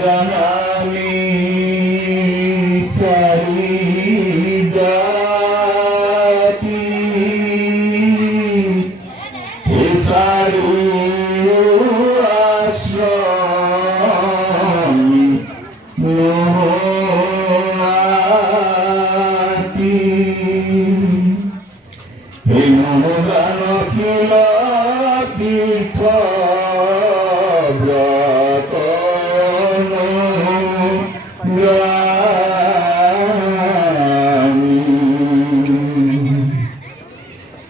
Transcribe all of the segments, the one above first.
জানালি সারি জাতি সারু আশ্রম লোহাতি গান খিলা তীর্থ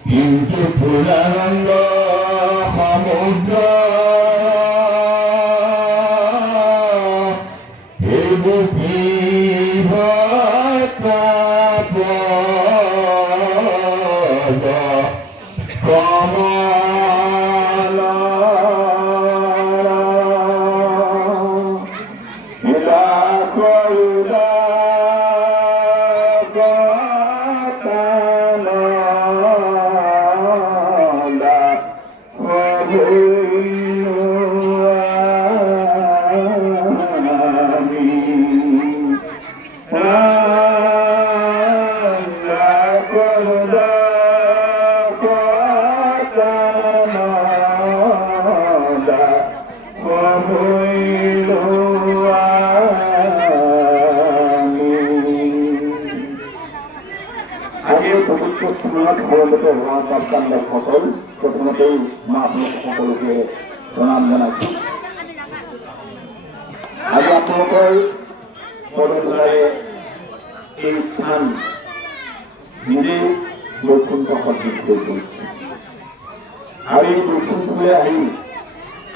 কিন্তু ফুলানন্দ সমুদ্র প্রথমতেই মা আপনাদের সকলকে প্রণাম জানাচ্ছি। আজ আপনাদের পদধূলায় এই স্থান নিজে বৈকুণ্ঠ সদৃশ হৈ পৰিছে আৰু এই বৈকুণ্ঠলৈ আহি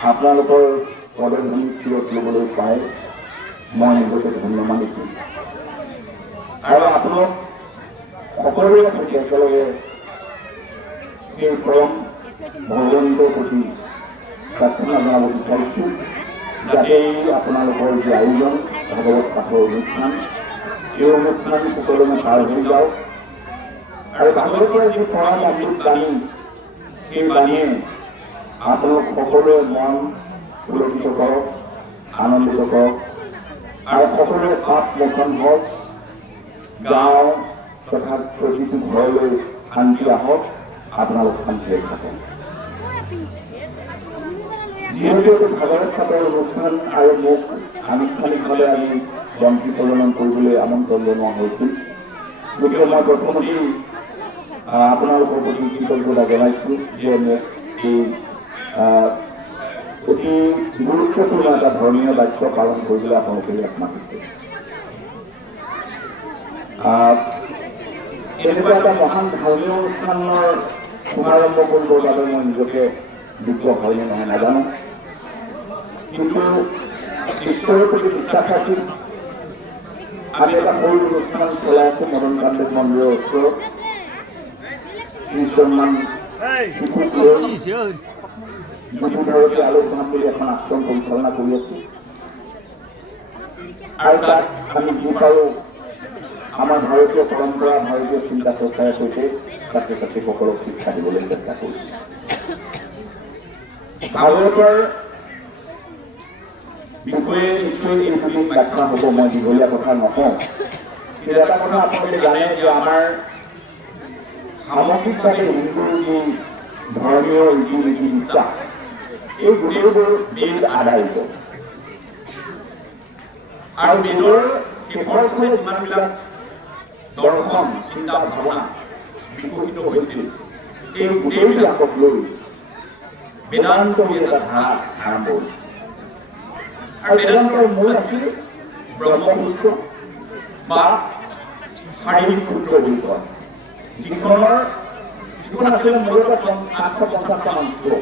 আপোনালোকৰ পদধূলি শিৰত ল'বলৈ পাই মই নিজকে ধন্য মানিছোঁ আৰু আপোনাক সকলোৰে সৈতে একেলগে এই পৰম ভগৱন্তৰ প্ৰতি প্ৰাৰ্থনা জনাব বিচাৰিছোঁ যাতে আপোনালোকৰ যি আয়োজন ভাগৱত পাঠৰ অনুষ্ঠান এই অনুষ্ঠান সুকলমে পাৰ হৈ যাওক আৰু ভাগৱতৰ যি পৰম অমৃত বাণী এই বাণীয়ে আপোনালোক সকলোৰে মন পুলকিত কৰক, আনন্দিত কৰক আৰু সকলোৰে পাপ মোচন হওক, গাঁও তথা প্ৰতিটো ঘৰলৈ শান্তি আহক, আপোনালোক শান্তিৰে থাকক। যিহেতু ভাগৱত পাঠৰ অনুষ্ঠান আৰু মোক আনুষ্ঠানিকভাৱে আমি বন্তি প্ৰদান কৰিবলৈ আমন্ত্ৰণ জনোৱা হৈছিল, গতিকে মই প্ৰথমতেই আপোনালোকৰ প্ৰতি কৃতজ্ঞতা জনাইছোঁ যে এই অতি গুৰুত্বপূৰ্ণ এটা ধৰ্মীয় দায়িত্ব পালন কৰিবলৈ আপোনালোকে ইয়াত মাতিছে। এনেকুৱা এটা মহান ধৰ্মীয় অনুষ্ঠানৰ শুভাৰম্ভ কৰিবৰ বাবে মই নিজকে যোগ্য হয়নে নহয় নাজানো, কিন্তু ঈশ্বৰৰ প্ৰতি বিশ্বাস ৰাখি আমি এটা সৰু অনুষ্ঠান চলাই আছোঁ মদন কামদেৱ মন্দিৰৰ ওচৰত। ৩০জনমান শিশুক লৈ বিশুদ্ধৰূপে আলোচনা কৰি এখন আশ্ৰম পৰিচালনা কৰি আছোঁ আৰু তাত আমি যি পাৰোঁ আমাৰ ভাৰতীয় পৰম্পৰা, ভাৰতীয় চিন্তা চৰ্চাৰ সৈতে ছাত্ৰ ছাত্ৰীসকলক শিক্ষা দিবলৈ চেষ্টা কৰিছোঁ। ভাগৱতৰ বিষয়ে নিশ্চয় এইখিনি ব্যাখ্যা হ'ব, মই দীঘলীয়া কথা নকওঁ, কিন্তু এটা কথা আপোনালোকে জানে যে আমাৰ সামগ্ৰিকভাৱে হিন্দুৰ যি ধৰ্মীয় ৰীতি নীতি বিশ্বাস এই গোটেইবোৰ বেদ আধাৰিত আৰু বেদৰ শেষৰ ফালে যিমানবিলাক দৰ্শন, চিন্তা ভাৱনা বিকশিত হৈছিল এই গোটেইবিলাকক লৈ বেদান্ত বুলি এটা ধাৰা আৰম্ভ হৈছিল আৰু বেদান্তৰ মূল আছিল ব্ৰহ্মসূত্ৰ বা শাৰীৰিক সূত্ৰ বুলি কয়, যিখন আছিলে মূলতঃ ৫৫০টামান শ্লোক।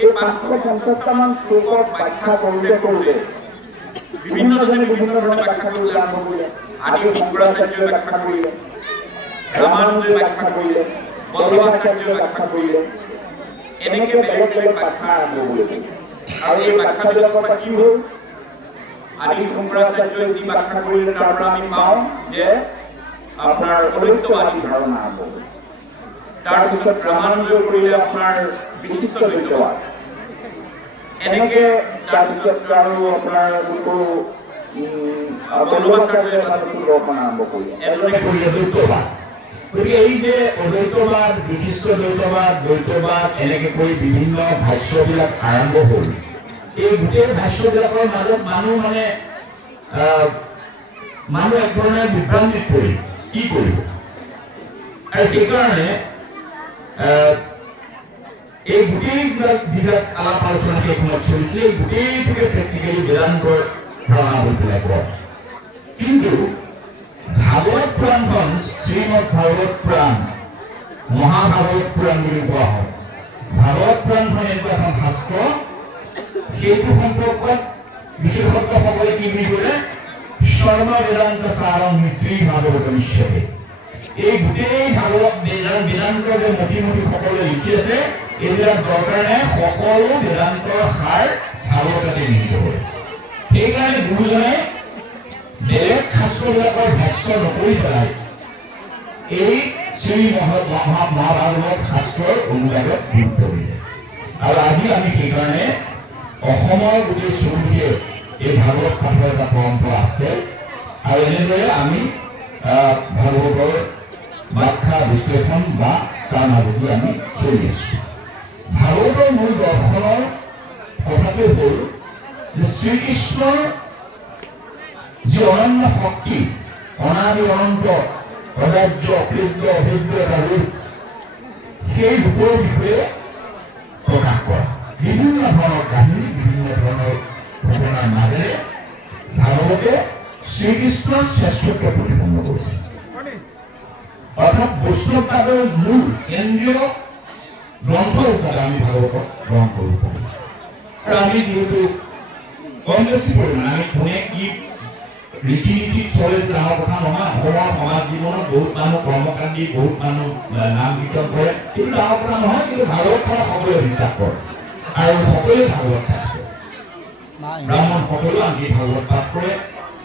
এই ৫৫০টামান শ্লোকক ব্যাখ্যা কৰোঁতে বিভিন্নজনে বিভিন্ন ধৰণে ব্যাখ্যা কৰিবলৈ আৰম্ভ কৰিলে। আদি শংকৰাচাৰ্যই ব্যাখ্যা কৰিলে, ৰামানুজই ব্যাখ্যা কৰিলে, বল্লভাচাৰ্যই ব্যাখ্যা কৰিলে, এনেকৈ বেলেগ বেলেগ ব্যাখ্যা আৰম্ভ কৰিলে। আৰু এই ব্যাখ্যাবিলাকৰ পৰা কি হ'ল, আদি শংকৰাচাৰ্যই যি ব্যাখ্যা কৰিলে তাৰ পৰা আমি পাওঁ যে আপোনাৰ অদ্বৈতবাদী ধাৰণা আৰম্ভ হ'ল। তাৰপিছত ৰামানুজই কৰিলে আপোনাৰ বিশিষ্ট দ্বৈতবাদ, এনেকৈ তাৰপিছত আৰু আপোনাৰ যিটো বল্লভাচাৰ্যই এটা নতুন দৰ্শন আৰম্ভ কৰিলে এজনে কৰিলে দ্বৈতবাদ। গতিকে এই যে অদ্বৈতবাদ, বিশিষ্ট দ্বৈতবাদ, দ্বৈতবাদ এনেকে কৰি বিভিন্ন ভাষ্যবিলাক আৰম্ভ হ'ল। এই গোটেই ভাষ্যবিলাকৰ মাজত মানুহ এক ধৰণৰ বিভ্ৰান্তিত পৰিল, কি কৰিব। আৰু সেইকাৰণে এই গোটেইবিলাক যিবিলাক আলাপ আলোচনা সেই সময়ত চলিছিল, এই গোটেইটোকে প্ৰেক্টিকেলি বেদান্তৰ ধাৰণা হৈ পেলাই কয়। কিন্তু ভাগৱত পুৰাণখন শ্ৰীমদ ভাগৱত পুৰাণ, মহাভাগৱত পুৰাণ বুলি কোৱা হয়। ভাগৱত পুৰাণখন এনেকুৱা এখন শাস্ত্ৰ, সেইটো সম্পৰ্কত বিশেষজ্ঞসকলে কি বুলি ক'লে, সৰ্ব বেদান্ত সাৰম শ্ৰী ভাগৱত নিশ্চয়। এই গোটেই ভাগৱত বেদান্তৰ যে মতি সকলে লিখি আছে, এইবিলাক দৰকাৰ নাই, সকলো বেদান্তৰ সাৰ ভাগৱততে নিহিত হৈছে। সেইকাৰণে গুৰুজনে বেলেগ শাস্ত্ৰবিলাকৰ ভাষ্য নকৰি পেলাই এই শ্ৰী মহাভাগৱত শাস্ত্ৰৰ অনুবাদত গুৰুত্ব দিলে। আৰু আজি আমি সেইকাৰণে অসমৰ গোটেই চৌদিশে এই ভাগৱত পাঠৰ এটা পৰম্পৰা আছে। আৰু এনেদৰে আমি ভাগৱতৰ ব্যাখ্যা বিশ্লেষণ বা তাৰ মাজতে আমি চলি আছো। ভাগৱতৰ মূল দৰ্শনৰ কথাটো হ'ল যে শ্ৰীকৃষ্ণৰ যি অনন্য শক্তি, অনাদি অনন্ত, অবাহ্য, অক্লিপ্ত, অভেদ্য এটা ৰূপ, সেই ৰূপৰ বিষয়ে প্ৰকাশ কৰা। বিভিন্ন ধৰণৰ কাহিনী, বিভিন্ন ধৰণৰ ঘটনাৰ মাজেৰে ভাগৱতে শ্ৰীকৃষ্ণৰ শ্ৰেষ্ঠত্ব প্ৰতিপন্ন কৰিছে। অৰ্থাৎ বৈষ্ণৱবাদৰ মূল কেন্দ্ৰীয় গ্ৰন্থ হিচাপে আমি ভাগৱতক গ্ৰহণ কৰিব পাৰোঁ। আৰু আমি যিহেতু কম বেছি পৰিমাণে আমি কোনে কি ৰীতি নীতিত চলে ডাঙৰ কথা নহয়। অসমৰ সমাজ জীৱনত বহুত মানুহ কৰ্মকাণ্ডী, বহুত মানুহ নাম কীৰ্তন কৰে, কিন্তু ডাঙৰ কথা নহয়। কিন্তু ভাগৱতখনক সকলোৱে বিশ্বাস কৰে আৰু সকলোৱে ভাগৱত পাঠ কৰে। ব্ৰাহ্মণসকলেও আনকি ভাগৱত পাঠ কৰে,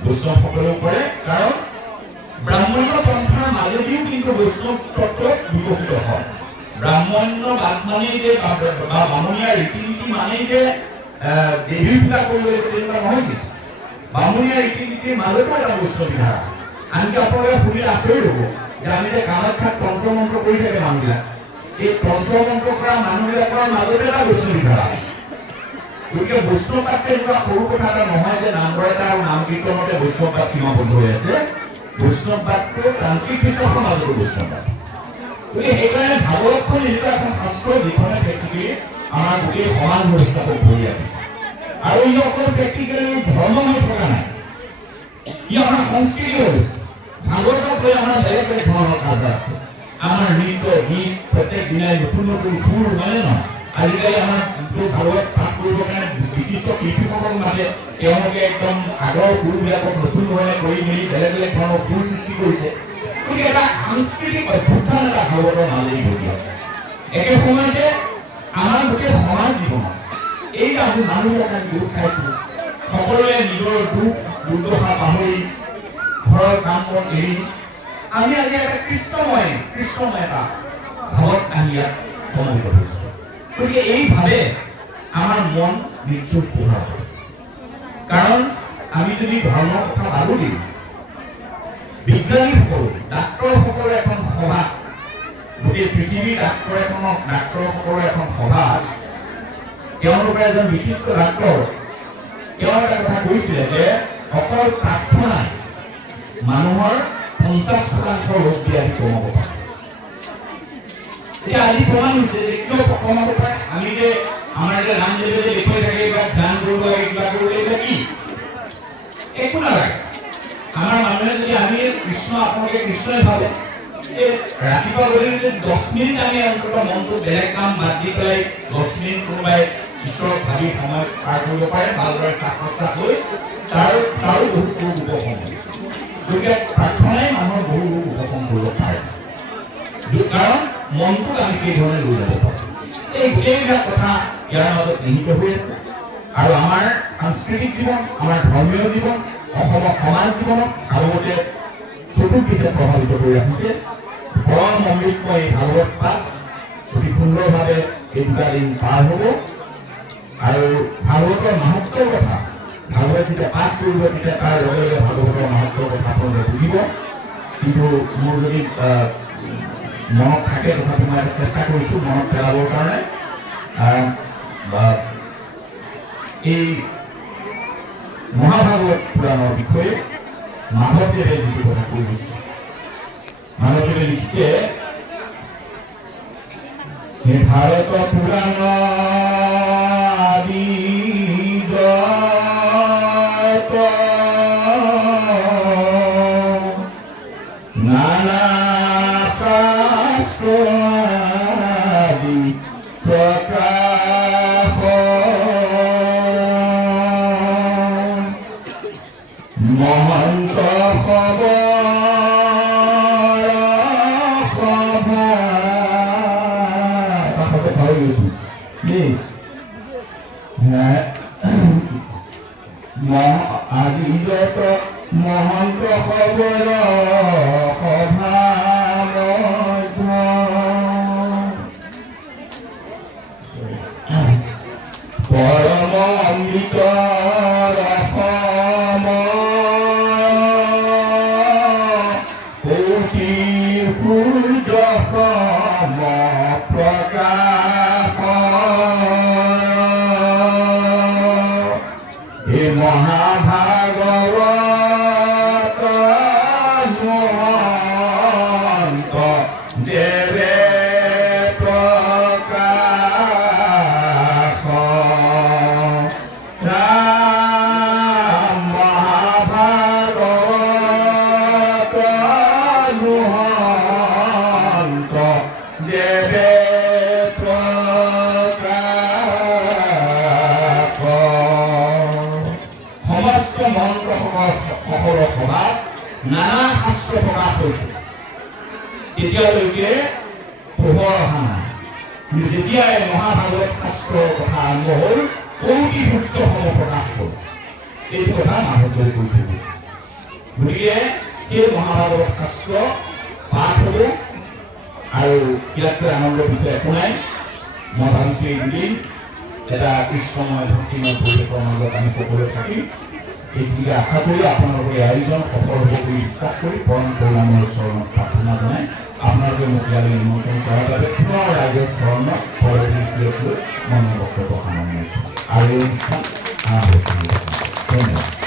বৈষ্ণৱসকলেও কৰে। কাৰণ ব্ৰাহ্মণ্য পন্থাৰ মাজেদিও কিন্তু বৈষ্ণৱ তত্ত্ব বিকশিত হয়। ব্ৰাহ্মণ্য বাদ মানেই যে বা বামুণীয়া ৰীতি নীতি মানেই যে দেৱীৰ পূজা কৰিব লাগিব তেনেকুৱা নহয়। কিন্তু বামুণীয়া ৰীতি নীতিৰ মাজতো এটা বৈষ্ণৱ বিধান আছে। আনকি আপোনালোকে শুনিলে আচৰিত হ'ব যে আমি যে কামাখ্যাত তন্ত্ৰ মন্ত্ৰ কৰি থাকে মানুহবিলাক, এই তন্ত্ৰ মন্ত্ৰ কৰা মানুহবিলাকৰ মাজতে এটা বৈষ্ণৱ বিধান আছে। গতিকে বৈষ্ণৱবাদটো এনেকুৱা সৰু কথা এটা নহয় যে নামঘৰ এটা আৰু নাম কীৰ্তনতে বৈষ্ণৱবাদ সীমাবদ্ধ হৈ আছে। বৈষ্ণৱবাদটো তান্ত্ৰিক বিশ্বাসৰ মাজতো বৈষ্ণৱবাদ। গতিকে সেইকাৰণে ভাগৱতখন এনেকুৱা এখন শাস্ত্ৰ যিখনে প্ৰেক্টিকেলি আমাৰ গোটেই সমাজ ব্যৱস্থাটোক ধৰি ৰাখিছে। আৰু ই অকল প্ৰেক্টিকেলি ধৰ্ম হৈ থকা নাই, ই আমাৰ সংস্কৃতি হৈছে। ভাগৱতক লৈ আমাৰ বেলেগ বেলেগ ধৰণৰ কাৰ্য আছে। আমাৰ নৃত্য, গীত, প্ৰত্যেক দিনাই নতুন নতুন সুৰ, হয়নে নহয়? আজিকালি আমাৰ ভাগৱত পাঠ কৰিবৰ কাৰণে বিশিষ্ট শিল্পীসকল মাতে, তেওঁলোকে একদম আগৰ সুৰবিলাকক নতুন ধৰণে কৰি মেলি বেলেগ বেলেগ ধৰণৰ সুৰ সৃষ্টি কৰিছে। গতিকে এটা সাংস্কৃতিক অভ্যুত্থান এটা ভাগৱতৰ মাজেদি ঘটি আছে। একে সময়তে আমাৰ গোটেই সমাজ জীৱনত এই মানুহবিলাক আমি গোট খাইছোঁ, সকলোৱে নিজৰ দুখ দুৰ্দশা পাহৰি ঘৰৰ কাম বন এৰি আমি আজি এটা কৃষ্ণময় এটা ভাৱত আমি ইয়াত সমবেত হৈছোঁ। গতিকে এইভাৱে আমাৰ মন নিশ্চয় পোহৰ হয়। কাৰণ আমি যদি ধৰ্মৰ কথা ভাবো দিওঁ, বিজ্ঞানীসকল, ডাক্তৰসকলৰ এখন সভা, গোটেই পৃথিৱীৰ ডাক্তৰসকলৰ এখন সভা, তেওঁলোকৰ এজন বিশিষ্ট ডাক্তৰ, তেওঁ এটা কথা কৈছিলে যে অকল প্ৰাৰ্থনাই মানুহৰ 50% ৰোগ ব্যাধি কমাব পাৰে। এতিয়া আজি প্ৰমাণ হৈছে যে কিয় কমাব পাৰে। আমি যে আমাৰ যে ৰামদেৱে যে দেখুৱাই থাকে বা ধ্যান কৰিব লাগে, কিবা কৰিব লাগে, কি একো নালাগে। আমাৰ মানুহে যদি আমি কৃষ্ণ, আপোনালোকে কৃষ্ণই ভাবে, ৰাতিপুৱা গধূলি 10 মিনিট আমি অন্তত মনটো বেলেগ কাম বাদ দি পেলাই 10 মিনিট কোনোবাই ঈশ্বৰক ভাবি সময় পাৰ কৰিব পাৰে, ভালদৰে শ্বাস প্ৰশ্বাস লৈ তাৰো বহুত ৰোগ উপশম হয়। গতিকে প্ৰাৰ্থনাই মানুহৰ বহু ৰোগ উপশম কৰিব পাৰে, কাৰণ মনটোক আমি সেই ধৰণে লৈ যাব পাৰোঁ। এই গোটেইবিলাক কথা ইয়াৰ মাজত নিহিত হৈ আছে। আৰু আমাৰ সাংস্কৃতিক জীৱন, আমাৰ ধৰ্মীয় জীৱন, অসমৰ সমাজ জীৱনক ভাগৱতে চতুৰ্দিশে প্ৰভাৱিত কৰি ৰাখিছে। পৰম অমৃতময় এই ভাগৱত পাঠ অতি সুন্দৰভাৱে এই দুটা দিন পাৰ হ'ব। আৰু ভাগৱতৰ মাহাত্ম্যৰ কথা ভাগৱত যেতিয়া পাঠ কৰিব তেতিয়া তাৰ লগে লগে ভাগৱতৰ মাহাত্ম্যৰ কথা আপোনালোকে বুজিব। কিন্তু মোৰ যদি মনত থাকে তথাপি মই এটা চেষ্টা কৰিছোঁ মনত পেলাবৰ কাৰণে। এই মহাভাগৱত পুৰাণৰ বিষয়ে মাধৱদেৱে যিটো কথা কৈ দিছে, মাধৱদেৱে লিখিছে ভাৰত পুৰাণ আদি নানা শাস্ত্ৰ আদি প্ৰকাশ মহন্ত আদিগত মহন্ত খবৰ সভা পৰম অমৃত ৰসম কোটিৰ সূৰ্য সম প্ৰকাশ হে মহাভাগৱত মহন্ত দেৱে প্ৰকাশ মহাভাগৱত মহন্ত দেৱে সমস্ত মন্ত্ৰসকলৰ প্ৰভাৱ নানা শাস্ত্ৰ প্ৰকাশ হৈছে। এতিয়ালৈকে পোহৰ অহা নাই, কিন্তু যেতিয়াই মহাভাগৱত শাস্ত্ৰৰ কথা আৰম্ভ হ'ল কৌটি সূত্ৰসমূহ প্ৰকাশ হ'ল। এইটো কথা মাধৱদেৱে কৈ থৈ গৈছে। গতিকে সেই মহাভাগৱত শাস্ত্ৰ পাঠ হ'ব আৰু ইয়াতকৈ আনন্দৰ বিষয় একো নাই। মই ভাবিছোঁ এইদিন এটা কৃষ্ণময় ভক্তিময় পৰিৱেশৰ মাজত আমি সকলোৱে থাকি এইটোকে আশা কৰি আপোনালোকৰ এই আয়োজন সফল হ'ব বুলি বিশ্বাস কৰি পৰম কৰুণাময়ৰ চৰণত প্ৰাৰ্থনা জনাই আপোনালোকে মোক ইয়ালৈ নিমন্ত্ৰণ কৰাৰ বাবে পুনৰ ৰাইজৰ চৰণত পৰৱৰ্তী লৈ মই বক্তব্য সামৰণি মাৰিছোঁ আৰু এই অনুষ্ঠান আৰম্ভ কৰিব। ধন্যবাদ।